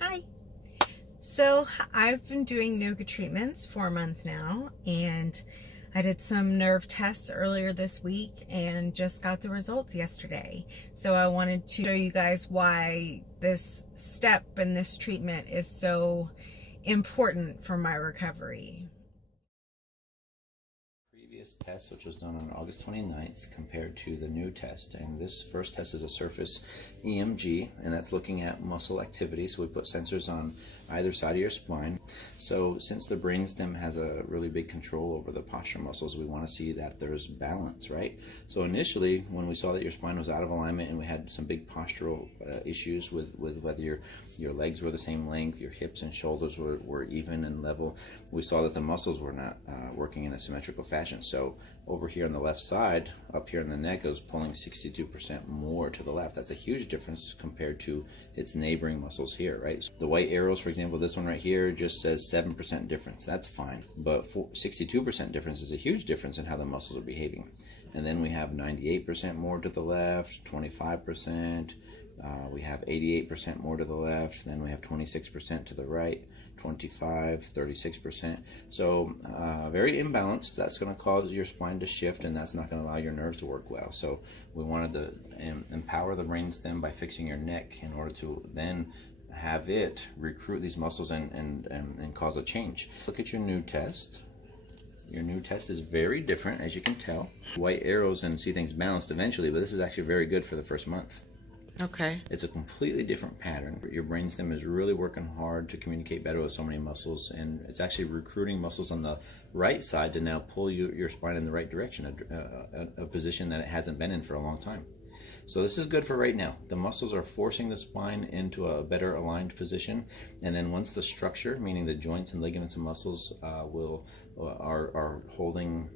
Hi. So I've been doing NUCCA treatments for a month now, and I did some nerve tests earlier this week and just got the results yesterday. So I wanted to show you guys why this step and this treatment is so important for my recovery. Previous test, which was done on August 29th, compared to the new test. And this first test is a surface EMG, and that's looking at muscle activity. So we put sensors on either side of your spine. So since the brainstem has a really big control over the posture muscles, we want to see that there's balance, right? So initially, when we saw that your spine was out of alignment and we had some big postural issues with whether your legs were the same length, your hips and shoulders were even and level, we saw that the muscles were not working in a symmetrical fashion. So over here on the left side, up here in the neck, it was pulling 62% more to the left. That's a huge difference compared to its neighboring muscles here, right? So the white arrows, for example, this one right here just says 7% difference. That's fine. But 62% difference is a huge difference in how the muscles are behaving. And then we have 98% more to the left, 25%. We have 88% more to the left, then we have 26% to the right, 25, 36%. So very imbalanced. That's going to cause your spine to shift, and that's not going to allow your nerves to work well. So we wanted to empower the brainstem by fixing your neck in order to then have it recruit these muscles and cause a change. Look at your new test. Your new test is very different, as you can tell. White arrows and see things balanced eventually, but this is actually very good for the first month. Okay. It's a completely different pattern. Your brainstem is really working hard to communicate better with so many muscles, and it's actually recruiting muscles on the right side to now pull your spine in the right direction, a position that it hasn't been in for a long time. So this is good for right now. The muscles are forcing the spine into a better aligned position, and then once the structure, meaning the joints and ligaments and muscles, are holding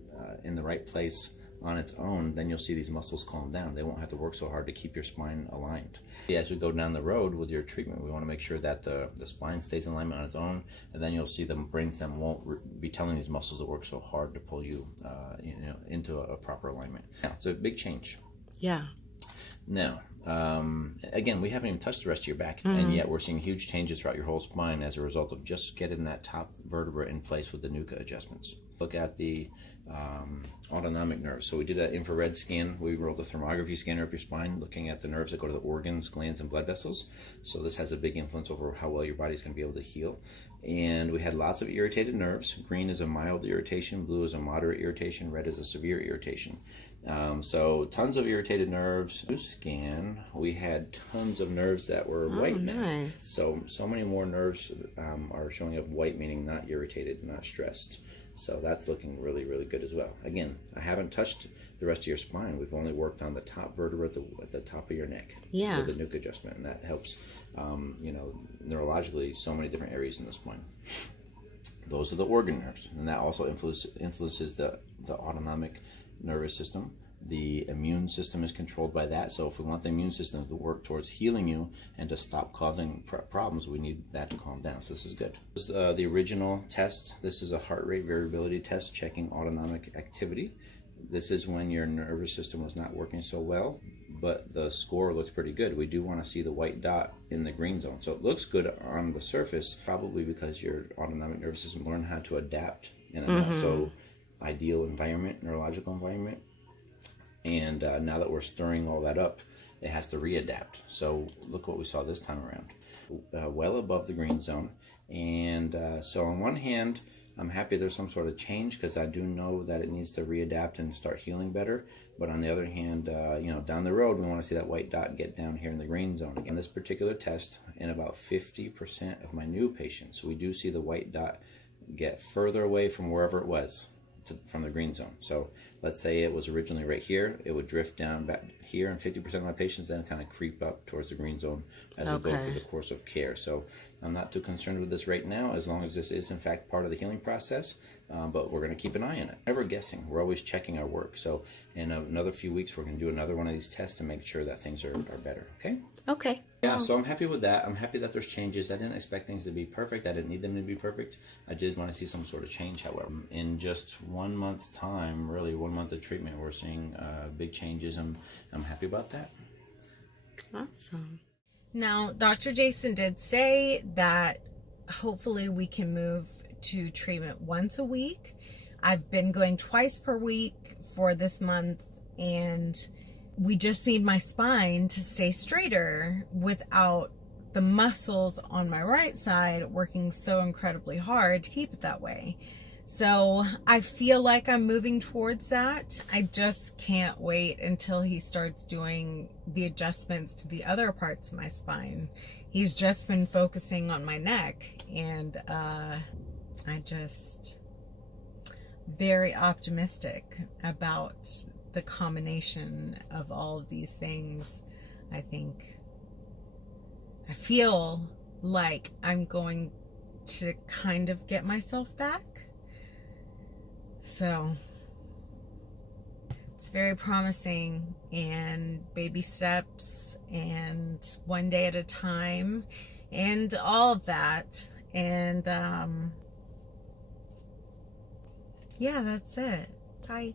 in the right place on its own, then you'll see these muscles calm down. They won't have to work so hard to keep your spine aligned. As we go down the road with your treatment, we want to make sure that the spine stays in alignment on its own, and then you'll see the brainstem won't be telling these muscles to work so hard to pull you, into a proper alignment. Now, it's a big change. Yeah. Now, again, we haven't even touched the rest of your back, and yet we're seeing huge changes throughout your whole spine as a result of just getting that top vertebra in place with the NUCCA adjustments. Look at the autonomic nerves. So we did an infrared scan. We rolled a thermography scanner up your spine, looking at the nerves that go to the organs, glands, and blood vessels. So this has a big influence over how well your body's going to be able to heal. And we had lots of irritated nerves. Green is a mild irritation, blue is a moderate irritation, red is a severe irritation. So tons of irritated nerves. New scan, we had tons of nerves that were white now. Nice. So many more nerves are showing up white, meaning not irritated, not stressed. So that's looking really, really good as well. Again, I haven't touched the rest of your spine. We've only worked on the top vertebra at the top of your neck with the NUCCA adjustment, and that helps, neurologically, so many different areas in the spine. Those are the organ nerves, and that also influences the autonomic nervous system. The immune system is controlled by that, so if we want the immune system to work towards healing you and to stop causing problems, we need that to calm down. So this is good. This is the original test. This is a heart rate variability test checking autonomic activity. This is when your nervous system was not working so well, but the score looks pretty good. We do want to see the white dot in the green zone. So it looks good on the surface, probably because your autonomic nervous system learned how to adapt in a not so ideal environment, neurological environment. And now that we're stirring all that up, it has to readapt. So look what we saw this time around. Well above the green zone. And so on one hand, I'm happy there's some sort of change, because I do know that it needs to readapt and start healing better. But on the other hand, down the road, we want to see that white dot get down here in the green zone. Again, this particular test, in about 50% of my new patients, we do see the white dot get further away from wherever it was. From the green zone. So let's say it was originally right here, it would drift down back here, and 50% of my patients then kind of creep up towards the green zone as we go through the course of care. So I'm not too concerned with this right now, as long as this is in fact part of the healing process, but we're going to keep an eye on it. Never guessing, we're always checking our work. So in another few weeks, we're going to do another one of these tests to make sure that things are better. Okay. Yeah, so I'm happy with that. I'm happy that there's changes. I didn't expect things to be perfect. I didn't need them to be perfect. I did want to see some sort of change, however. In just 1 month's time, really 1 month of treatment, we're seeing big changes. I'm happy about that. Awesome. Now, Dr. Jason did say that hopefully we can move to treatment once a week. I've been going twice per week for this month, and we just need my spine to stay straighter without the muscles on my right side working so incredibly hard to keep it that way. So I feel like I'm moving towards that. I just can't wait until he starts doing the adjustments to the other parts of my spine. He's just been focusing on my neck, and I just very optimistic about the combination of all of these things. I feel like I'm going to kind of get myself back. So it's very promising, and baby steps and one day at a time and all of that. And yeah, that's it. Bye.